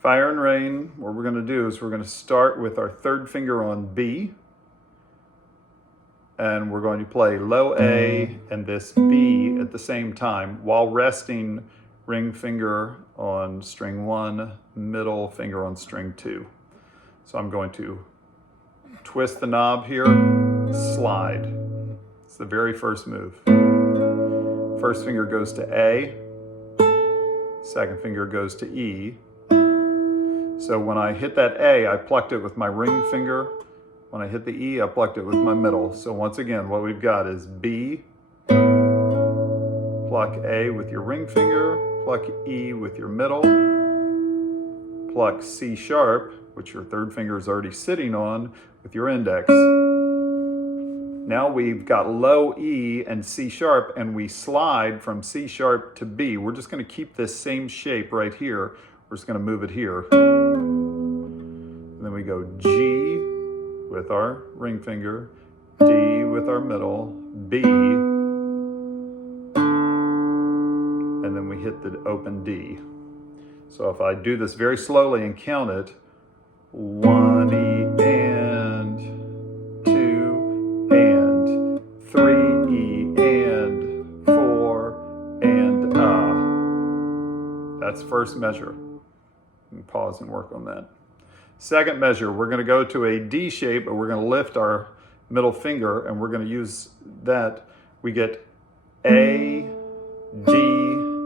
Fire and Rain, what we're going to do is we're going to start with our third finger on B, and we're going to play low A and this B at the same time while resting ring finger on string 1, middle finger on string 2. So I'm going to twist the knob here, slide. It's the very first move. First finger goes to A, second finger goes to E. So when I hit that A, I plucked it with my ring finger. When I hit the E, I plucked it with my middle. So once again, what we've got is B, pluck A with your ring finger, pluck E with your middle, pluck C sharp, which your third finger is already sitting on, with your index. Now we've got low E and C sharp, and we slide from C sharp to B. We're just going to keep this same shape right here. We're just going to move it here. And then we go G with our ring finger, D with our middle, B, and then we hit the open D. So if I do this very slowly and count it, 1 E and 2 and 3 E and 4 and that's first measure. Let me pause and work on that. Second measure, we're going to go to a D shape, but we're going to lift our middle finger, and we're going to use that. We get A, D,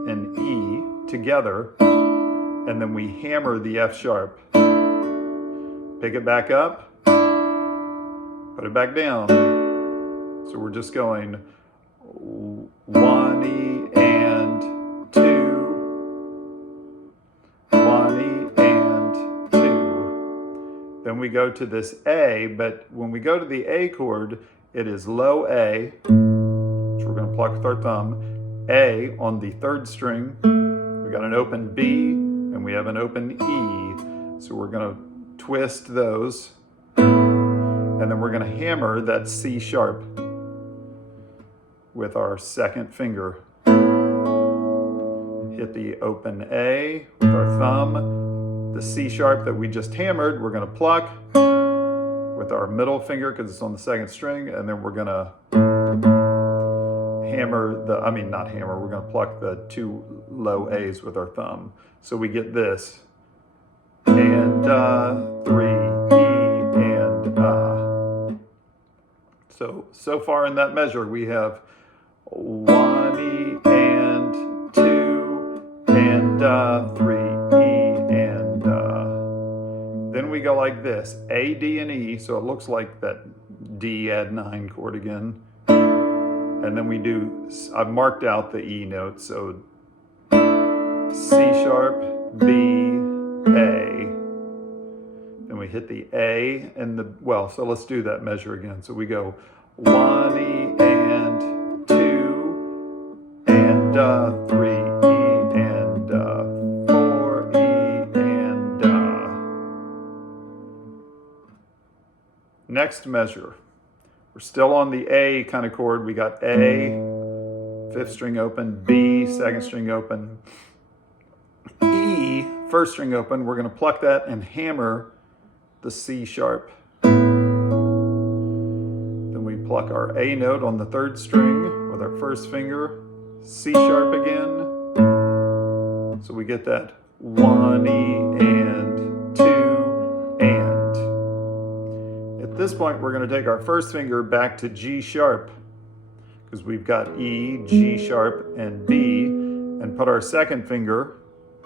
and E together, and then we hammer the F sharp. Pick it back up, put it back down. So we're just going 1 E and 2, 1 E and 2. Then we go to this A, but when we go to the A chord, it is low A, which we're going to pluck with our thumb, A on the third string. We got an open B, and we have an open E. So we're going to twist those, and then we're going to hammer that C sharp with our second finger. Hit the open A with our thumb. The C sharp that we just hammered, we're going to pluck with our middle finger because it's on the second string, and then we're going to hammer we're going to pluck the 2 low A's with our thumb. So we get this. And 3 E and So far in that measure we have 1 E and 2 and 3 E and then we go like this, A, D, and E, so it looks like that D add 9 chord again. And then we do, I've marked out the E note, so C sharp, B, A. Then we hit the A and so let's do that measure again. So we go 1 E and 2 and 3 E and 4 E and Next measure. We're still on the A kind of chord. We got A, 5th string open, B, 2nd string open, E, 1st string open. We're going to pluck that and hammer the C sharp. Then we pluck our A note on the 3rd string with our first finger, C sharp again. So we get that 1 E and 2 and. At this point, we're going to take our first finger back to G sharp because we've got E, G sharp, and B, and put our second finger,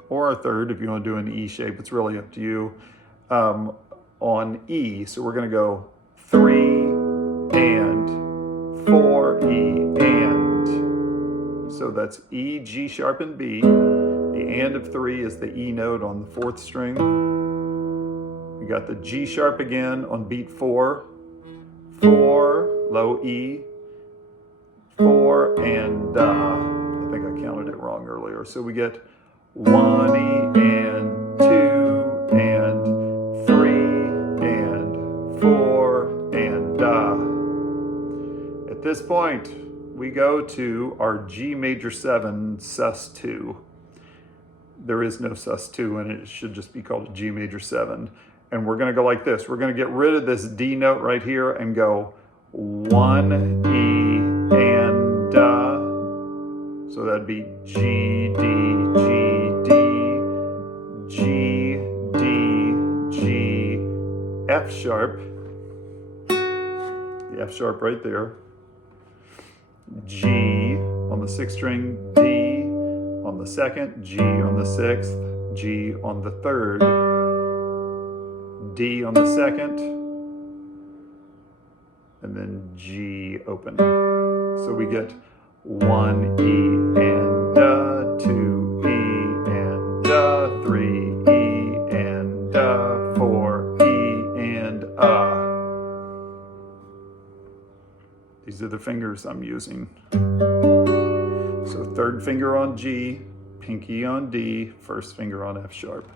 or our third if you want to do an E shape, it's really up to you, on E. So we're going to go 3 and 4 E and. So that's E, G sharp, and B. The and of 3 is the E note on the 4th string. We got the G sharp again on beat 4, 4, low E, 4, and I think I counted it wrong earlier. So we get 1 E and 2 and 3 and 4 and At this point, we go to our G major 7 sus 2. there is no sus2 in it. It should just be called a G major 7. And we're going to go like this. We're going to get rid of this D note right here and go 1, E, and so that'd be G, D, G, D, G, D, G, F sharp. The F sharp right there. G on the 6th string, D on the 2nd, G on the 6th, G on the 3rd, D on the 2nd, and then G open. So we get 1 E and 2 E and 3 E and 4 E and These are the fingers I'm using. So 3rd finger on G, pinky on D, 1st finger on F sharp.